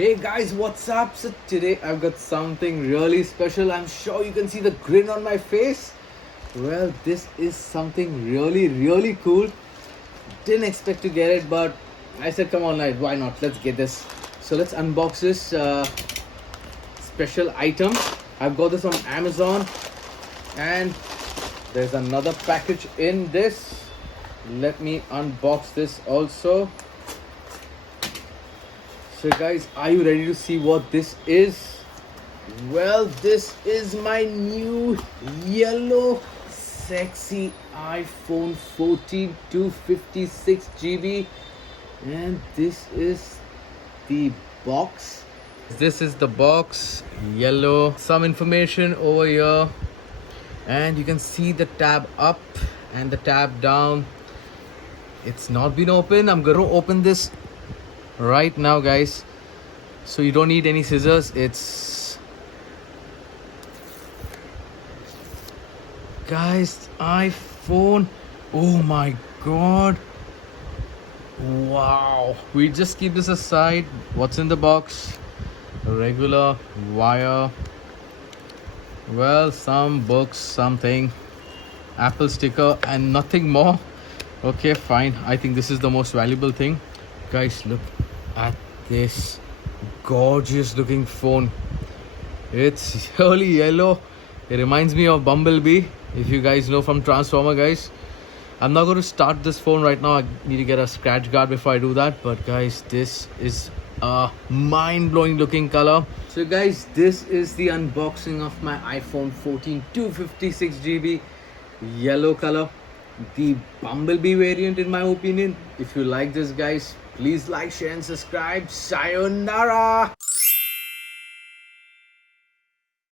Hey guys, what's up? So today I've got something really special. I'm sure you can see the grin on my face. Well, this is something really cool. Didn't expect to get it, but I said, come on, like, why not? Let's get this. So let's unbox this special item. I've got this on Amazon, and there's another package in this. Let me unbox this also. So guys, are you ready to see what this is? Well, this is my new yellow sexy iPhone 14 256 GB, and this is the box. This is the box, yellow. Some information over here, and you can see the tab up and the tab down. It's not been opened. I'm gonna open this right now, guys, so you don't need any scissors. It's, guys, iPhone. Oh my god, wow. We just keep this aside. What's in the box? A regular wire, well, some books, something, Apple sticker, and nothing more. Okay, fine. I think this is the most valuable thing. Guys, look at this gorgeous looking phone. It's really yellow. It reminds me of Bumblebee, if you guys know from Transformer, guys. I'm not going to start this phone right now. I need to get a scratch guard before I do that. But guys, this is a mind-blowing looking color. So guys, this is the unboxing of my iPhone 14 256 GB yellow color, the Bumblebee variant in my opinion. If you like this, guys, please like, share and subscribe. Sayonara.